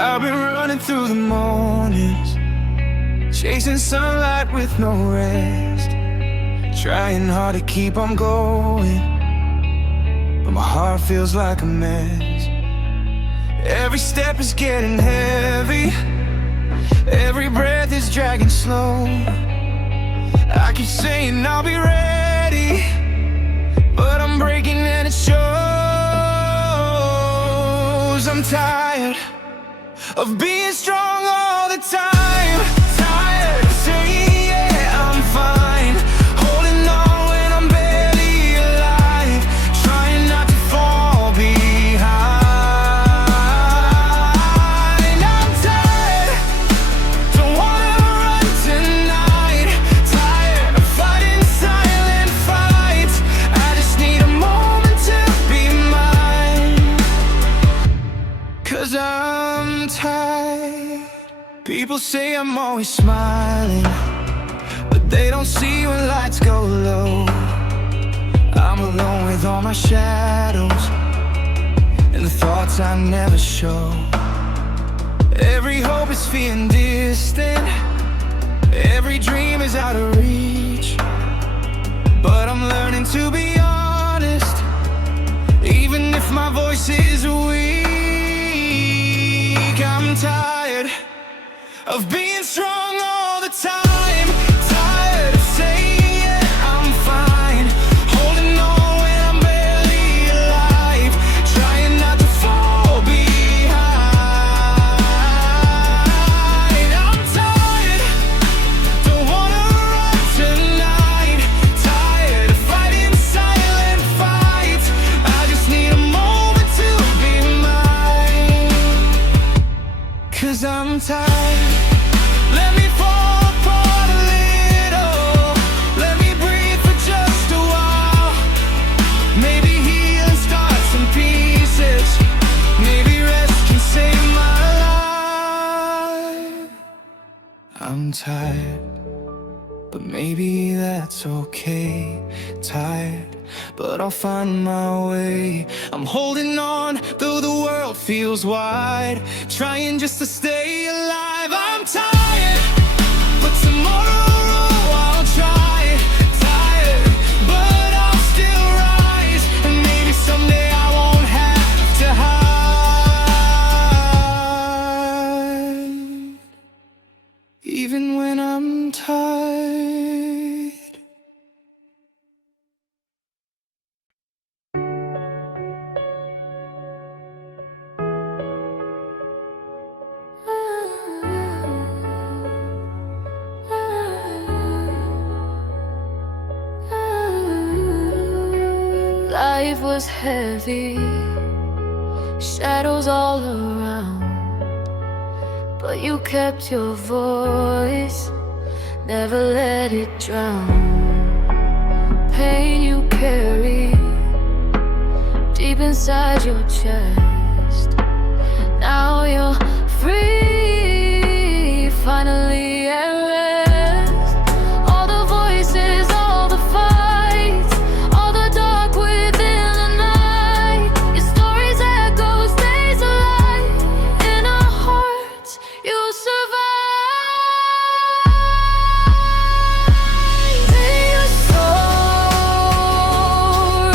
I've been running through the mornings, chasing sunlight with no rest, trying hard to keep on going, but my heart feels like a mess. Every step is getting heavy, every breath is dragging slow. I keep saying I'll be ready, but I'm breaking and it shows. I'm tired of being strong all the time, tired of saying yeah, I'm fine, holding on when I'm barely alive, trying not to fall behind. I'm tired, don't wanna run tonight, tired of fighting silent fights. I just need a moment to be mine, 'cause I'm tired. People say I'm always smiling, but they don't see when lights go low. I'm alone with all my shadows and the thoughts I never show. Every hope is feeling distant, every dream is out of reach, but I'm learning to be honest, even if my voice is weak. I'm tired of being strong all the time, tired of saying yeah, I'm fine, holding on when I'm barely alive, trying not to fall behind. I'm tired, don't wanna run tonight, tired of fighting silent fights. I just need a moment to be mine, 'cause I'm tired. Let me fall apart a little, let me breathe for just a while. Maybe healing starts in pieces, maybe rest can save my life. I'm tired, but maybe that's okay. Tired, but I'll find my way. I'm holding on, though the world feels wide, trying just to stay alive. I'm tired, but tomorrow I'll try. Tired, but I'll still rise, and maybe someday I won't have to hide, even when I'm tired. Life was heavy, shadows all around, but you kept your voice, never let it drown. Pain you carry deep inside your chest, now you're free, finally at rest. All the voices, all the fights, all the dark within the night, your stories echo, stays alive in our hearts. You survive. May your soul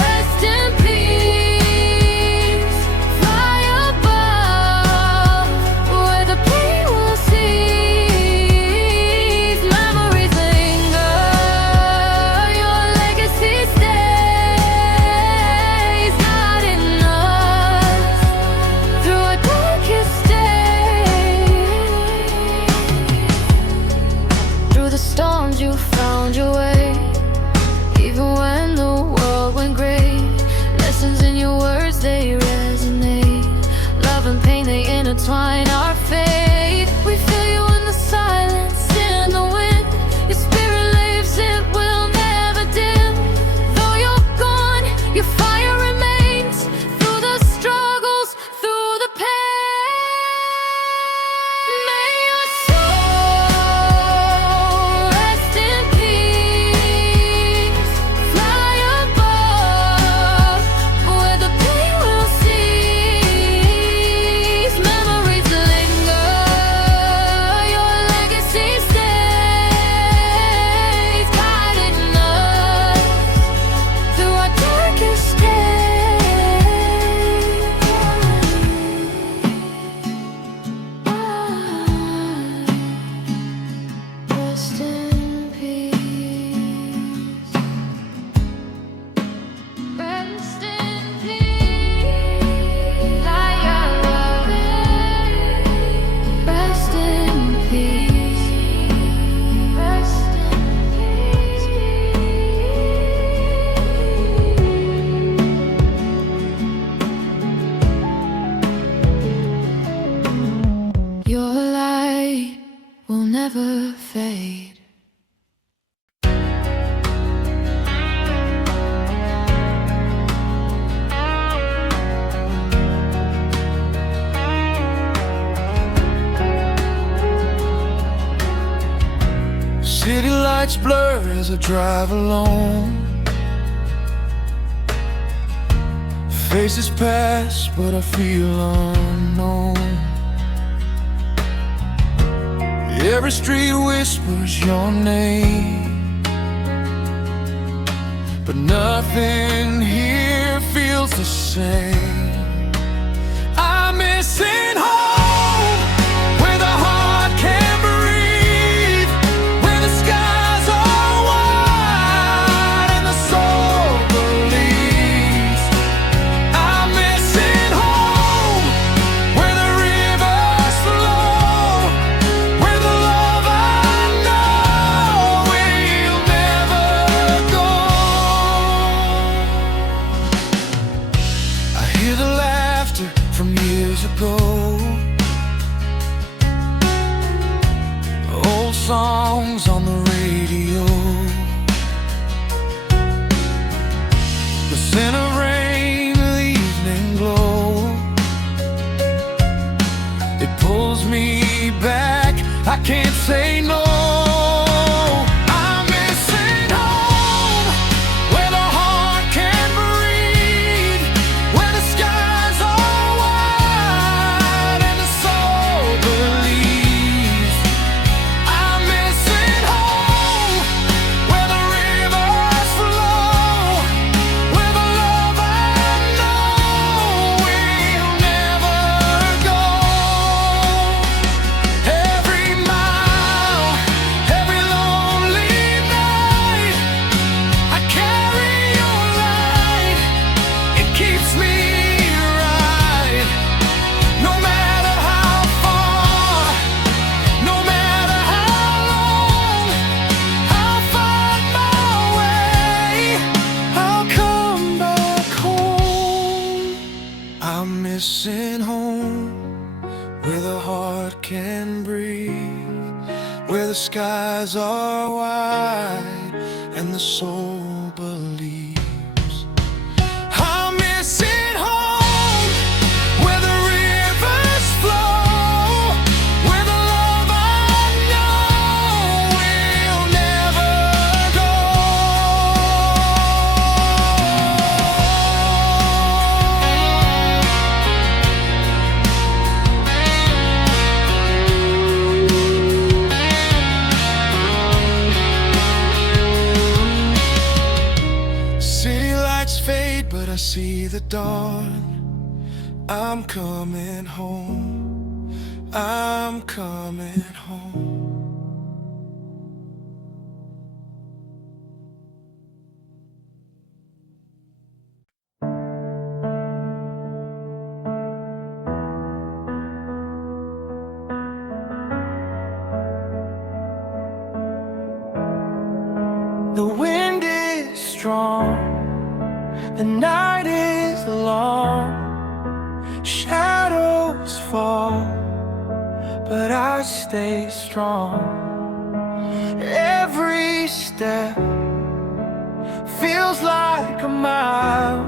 rest in peace, fly above where the peace will never fade. City lights blur as I drive alone. Faces pass, but I feel unknown. Every street whispers your name, but nothing here feels the same. I'm missing home, where the heart can breathe, where the skies are wide and the soul believes. I'm missing home, where the rivers flow, where the love I know will never go. I hear the laughter from years ago, old songs on the radio, the scent of rain, the evening glow. It pulls me back, I can't say no. I'm missing home, where the heart can breathe, where the skies are wide and the soul believes. I'm missing home, where the rivers flow, where the love I know will never go. Every mile, every lonely night, I carry your light. It keeps me right. No matter how far, no matter how long, I'll find my way. I'll come back home. I'm missing home, where the heart can breathe, where the skies are wide and the soul believes. I'm missing home, where the rivers flow, where the love I know will never go. City lights fade, but I see the dawn. I'm coming home, I'm coming home. The wind is strong, the night is long, shadows fall, but I stay strong. Every step feels like a mile,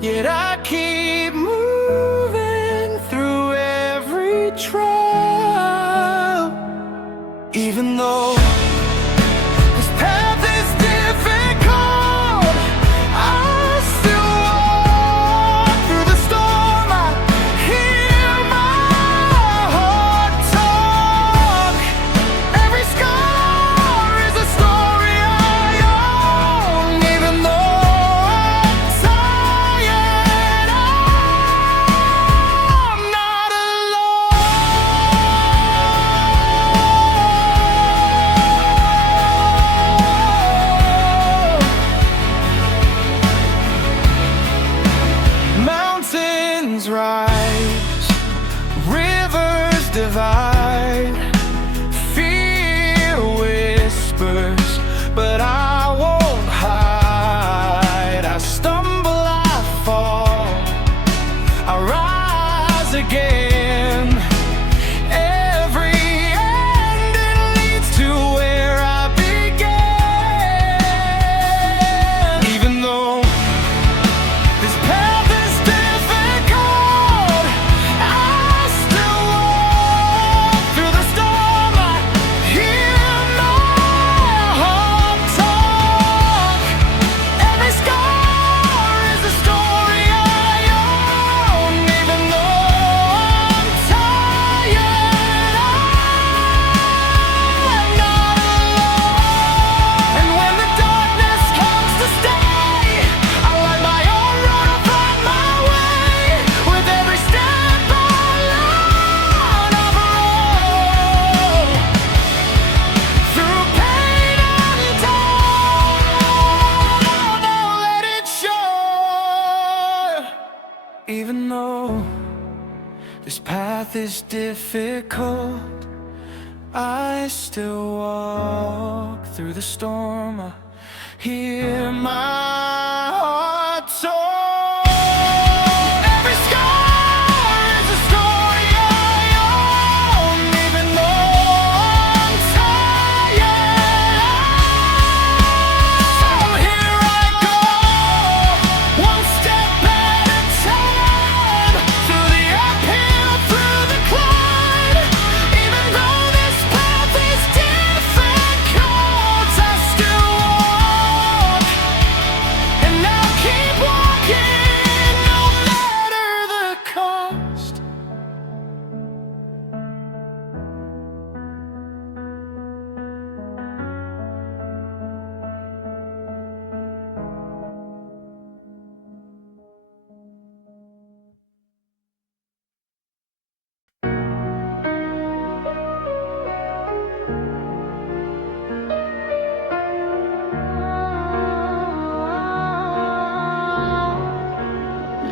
yet I keep moving through every trial. Even though this path is difficult, I still walk through the storm. I hear my heart talk. Every scar is a story I own. Even though I'm tired, I'm not alone. is difficult, I still walk through the storm. I hear my heart soar. Every scar is a story I own, even though I'm tired. So here I go, one step at a time, through the uphill, through the climb. Even though this path is difficult, I still walk, and I'll keep walking, no matter the cost.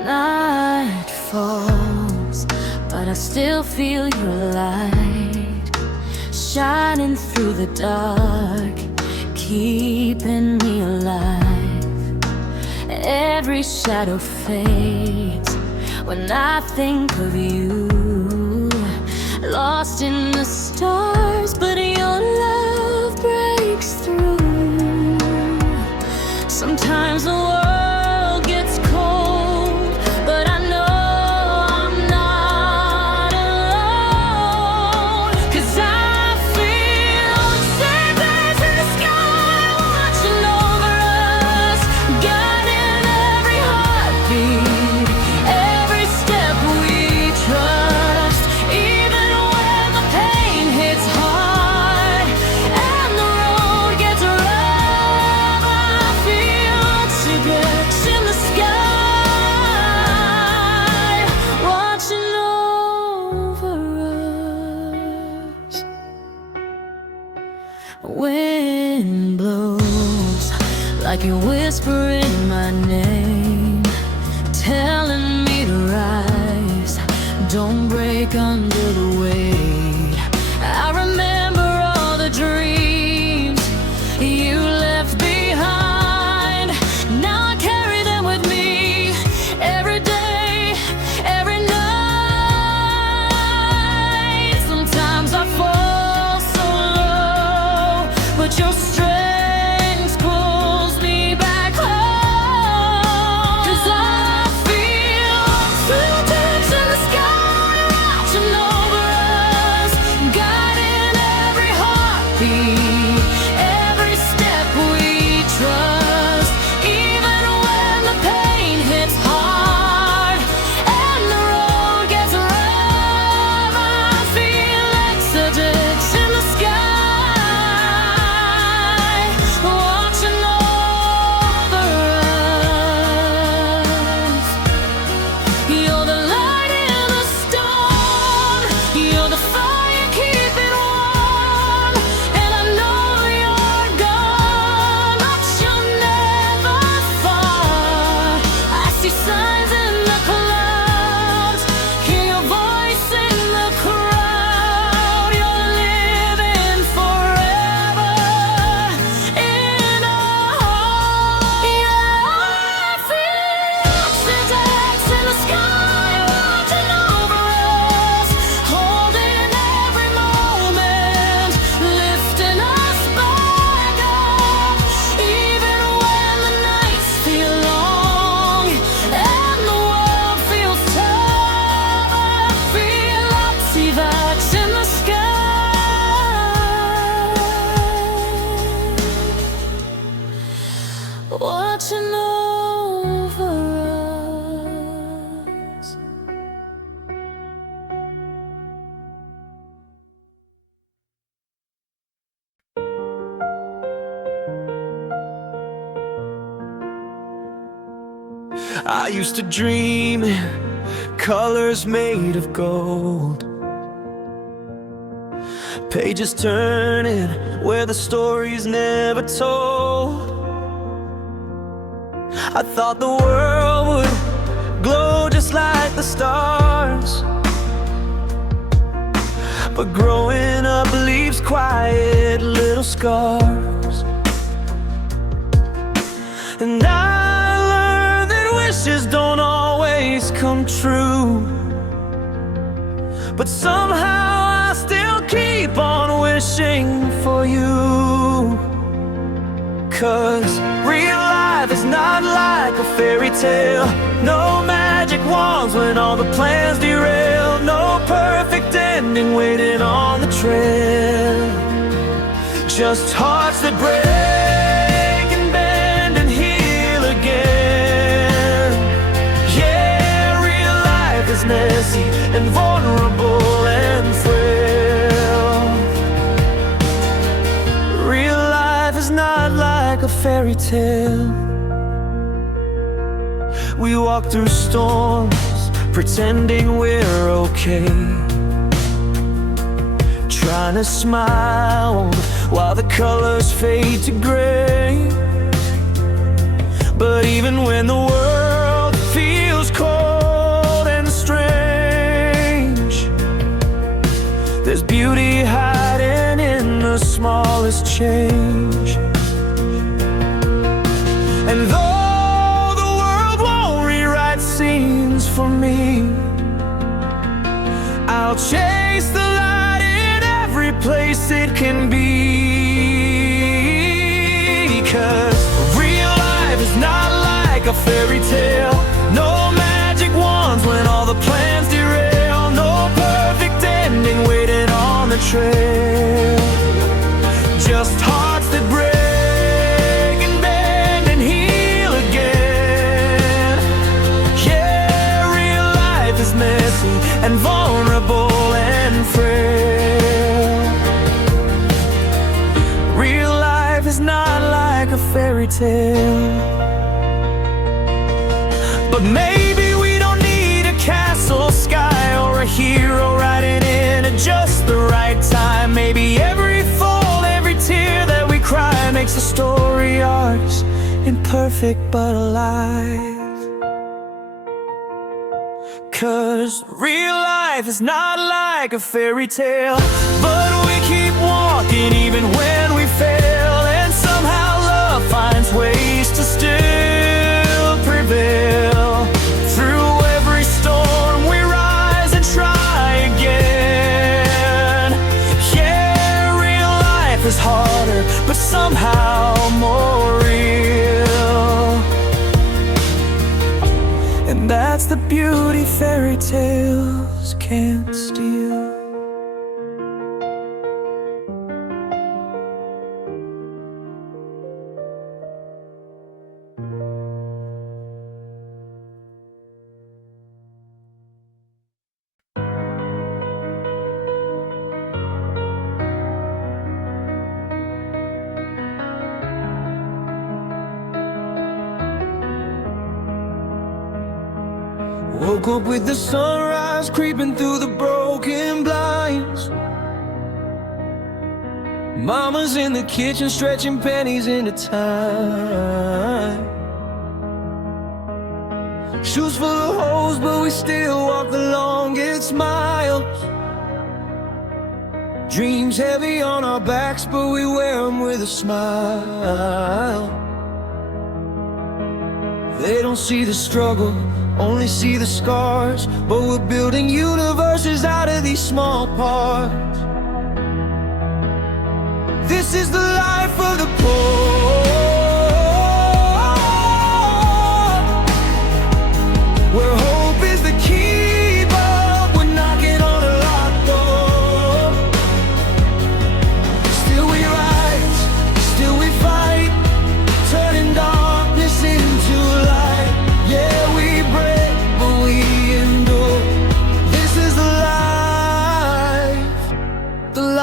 Night falls, but I still feel your light shining through the dark, keeping me alive. Every shadow fades when I think of you, lost in the stars, but your love breaks through. Sometimes the world gets cold, but I know I'm not alone. 'Cause I feel safe as in the sky, watching over us, guiding every heartbeat, every step we trust. Even when the pain hits hard and the road gets rough, I feel cigarettes in the sky, watching over us. Wind blows like you're whispering my name, telling me to rise, don't break under the weight. I remember all the dreams you left behind. Now I carry them with me every day, every night. Sometimes I fall so low, but your strength pulls me back home. 'Cause I feel fingertips in the sky, watching over us, guiding every heartbeat, every step we trust. Even when the pain hits hard and the road gets rough, I feel exodus in the sky, watching over us. You're the light in the storm, you're the fire keeping warm, and I know you're gone, but you're never far. I see signs in the clouds, hear your voice in the crowd. You're living forever in our heart. Yeah, I feel oxygen in the sky, watching over us, holding every moment, lifting us back up. Even when the nights feel long and the world feels tough, I feel oxygen in the sky, watching over us. I used to dream in colors made of gold, pages turning where the stories never told. I thought the world would glow just like the stars, but growing up leaves quiet little scars. And I learned that wishes don't always come true, but somehow I still keep on wishing for you. 'Cause real life is not like a fairy tale. No magic wands when all the plans derail. No perfect ending waiting on the trail. Just hearts that break and bend and heal again. Yeah, real life is messy and vulnerable and frail. Real life is not like a fairy tale. We walk through storms, pretending we're okay, trying to smile while the colors fade to gray. But even when the world feels cold and strange, there's beauty hiding in the smallest change. And though the world won't rewrite scenes for me, I'll chase the light in every place it can be. 'Cause real life is not like a fairy tale. No magic wands when all the plans derail. No perfect ending waiting on the trail. Just hearts that break and vulnerable and frail. Real life is not like a fairy tale. But maybe we don't need a castle sky or a hero riding in at just the right time. Maybe every fall, every tear that we cry makes the story ours, imperfect but alive. 'Cause real life is not like a fairy tale, but we keep walking even when we fail. And somehow love finds ways to still prevail. Through every storm we rise and try again. Yeah, real life is harder, but somehow more real. And that's the beauty fairy tales can't steal. Woke up with the sunrise creeping through the broken blinds. Mama's in the kitchen stretching pennies into time. Shoes full of holes, but we still walk the longest miles. Dreams heavy on our backs, but we wear them with a smile. They don't see the struggle, only see the scars, but we're building universes out of these small parts. This is the life of the poor, where hope is the key, but we're knocking on a locked door. Still we rise, still we fight, turning darkness into light. Yeah, we break, but we endure. This is the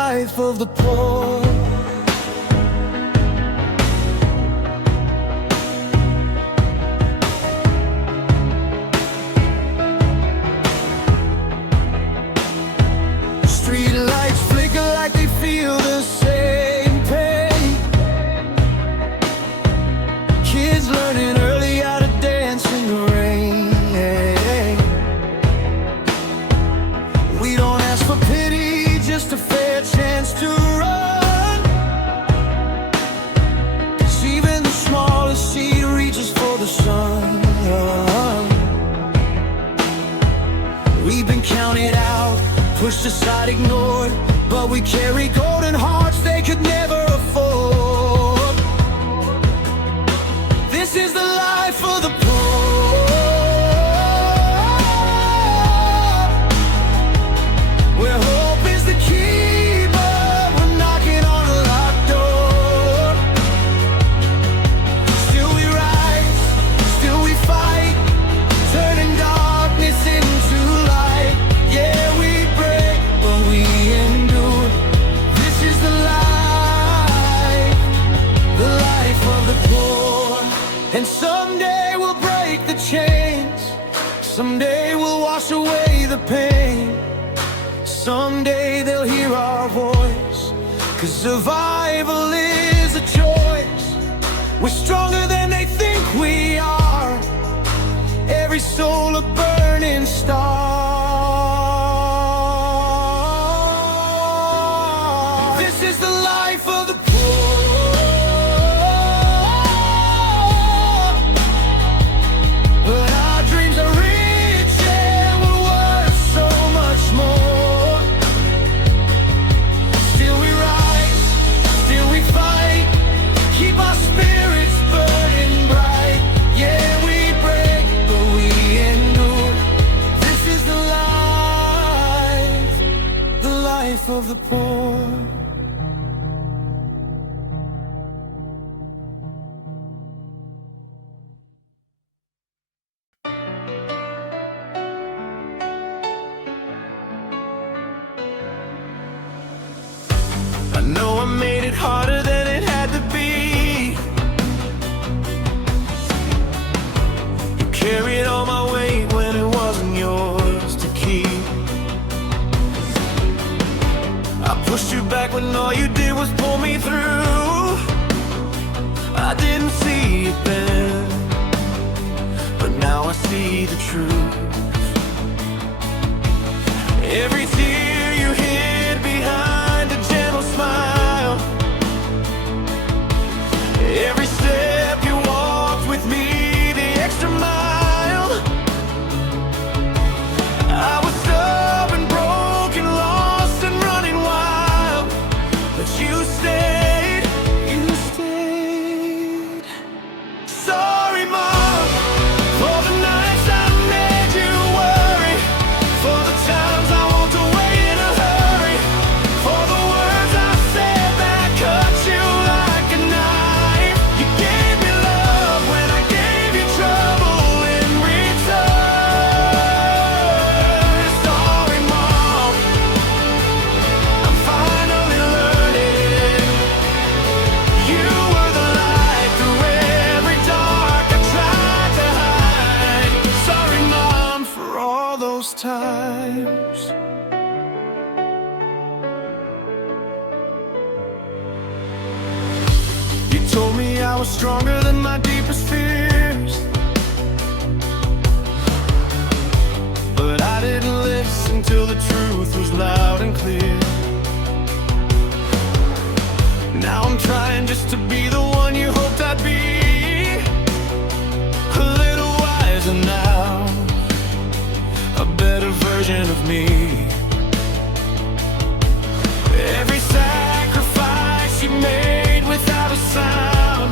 life of the poor. Street lights flicker like they feel the same pain. Kids learning early how to dance in the rain. We don't ask for pity, just push aside, ignored. But we carry golden hearts they could never afford. This is the life of the poor, where hope is the key, but we're knocking on a locked door. Still we rise, still we fight, turning darkness into light. Yeah, we break, but we endure. This is the life of the poor. And someday we'll break the chains, someday we'll wash away the pain, someday they'll hear our voice, 'cause survival is a choice. We're stronger than they think we are, every soul a burning star. This is the life of the poor, but our dreams are rich and we're worth so much more. Still we rise, still we fight, keep our spirits burning bright. Yeah, we break, but we endure. This is the life of the poor. I know I made it harder than it had to be. You carried all my weight when it wasn't yours to keep. I pushed you back when all you did was pull me through. I didn't see it then, but now I see the truth. Every tear you hid behind a gentle smile, every step you walked with me the extra mile. I was stubborn, broken, lost and running wild, but you stayed, you stayed. Sorry, Mom, for the nights I made you worry, for the times I walked away in a hurry, for the words I said that cut you like a knife. You gave me love when I gave you trouble in return. Sorry, Mom, I'm finally learning. You were the light through every dark I tried to hide. Sorry, Mom, for all those times. You told me I was stronger than my deepest fears, but I didn't listen till the truth was loud and clear. Now I'm trying just to be the one you hoped I'd be, a little wiser now, a better version of me. Every sacrifice you made without a sound,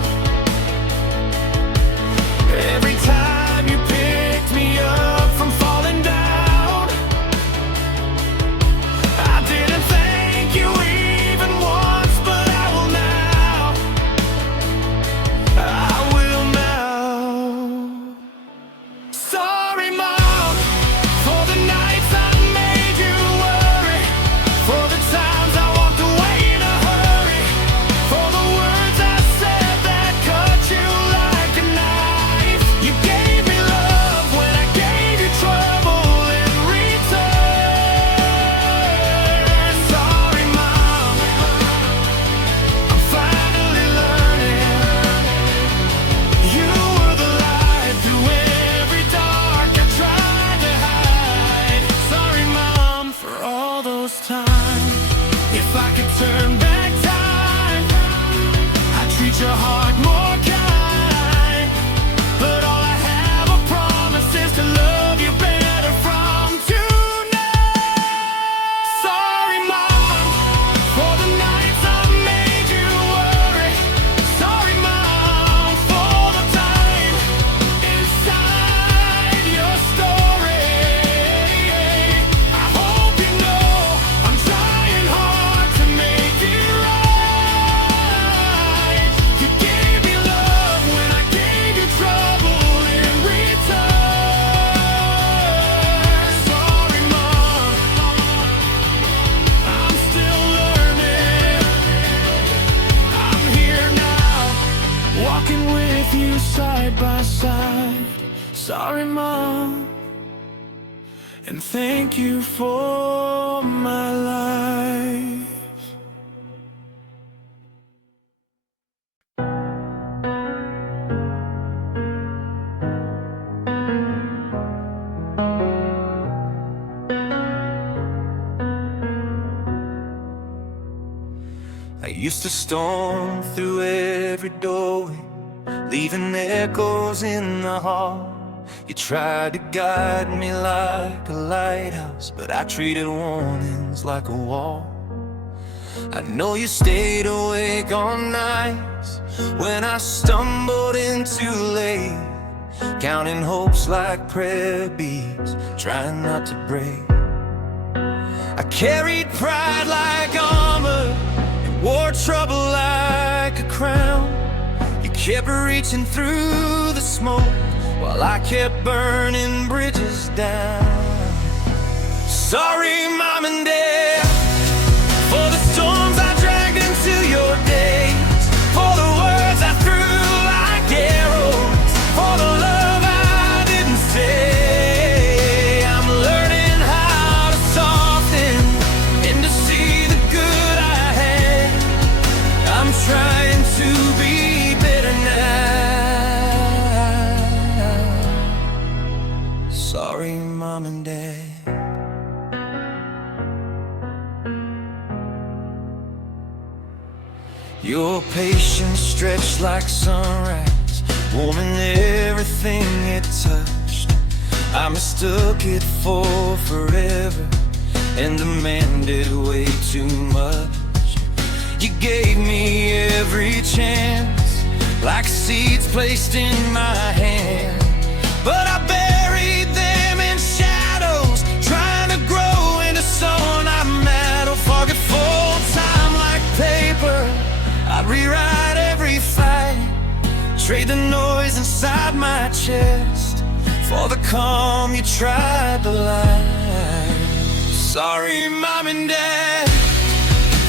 every time you picked me up from falling down, I didn't thank you even once, but I will now. I will now. Sorry, Mom, for the nights I made side by side. Sorry, Mom, and thank you for my life. I used to storm through every doorway, leaving echoes in the hall. You tried to guide me like a lighthouse, but I treated warnings like a wall. I know you stayed awake all nights when I stumbled in too late, counting hopes like prayer beads, trying not to break. I carried pride like armor, wore trouble like a crown. You kept reaching through the smoke while I kept burning bridges down. Sorry, Mom and Dad, for the storms I dragged into your days, for the words I threw like arrows, for the love I didn't say. I'm learning how to soften and to see the good I had. I'm trying to be better now. Sorry, Mom and Dad. Your patience stretched like sunrise, warming everything it touched. I mistook it for forever and demanded way too much. You gave me every chance, like seeds placed in my hand, but I buried them in shadows, trying to grow into someone I'm at. Oh, forgetful time like paper, I'd rewrite every fight, trade the noise inside my chest for the calm you tried to lie. Sorry, Mom and Dad,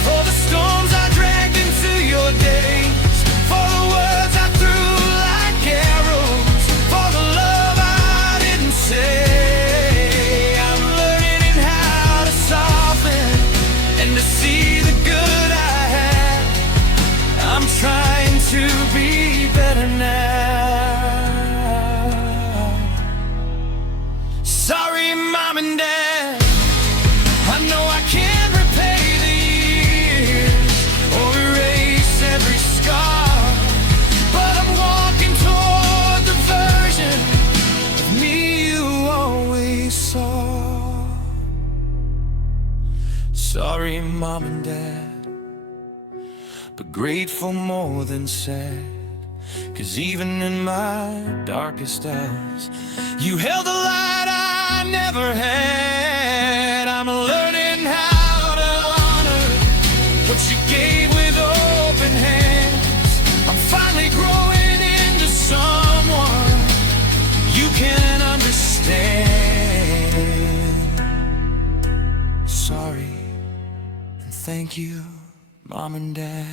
for the storms I dragged into your days, for the words I threw like arrows, for the love I didn't say. I'm learning how to soften and to see the good I had. I'm trying to be better now. Sorry, Mom and Dad, I know I can't repay the years or erase every scar, but I'm walking toward the version of me you always saw. Sorry, Mom and Dad, but grateful more than sad, 'cause even in my darkest hours, you held a light I never had. I'm learning how to honor what you gave with open hands. I'm finally growing into someone you can understand. Sorry, and thank you, Mom and Dad.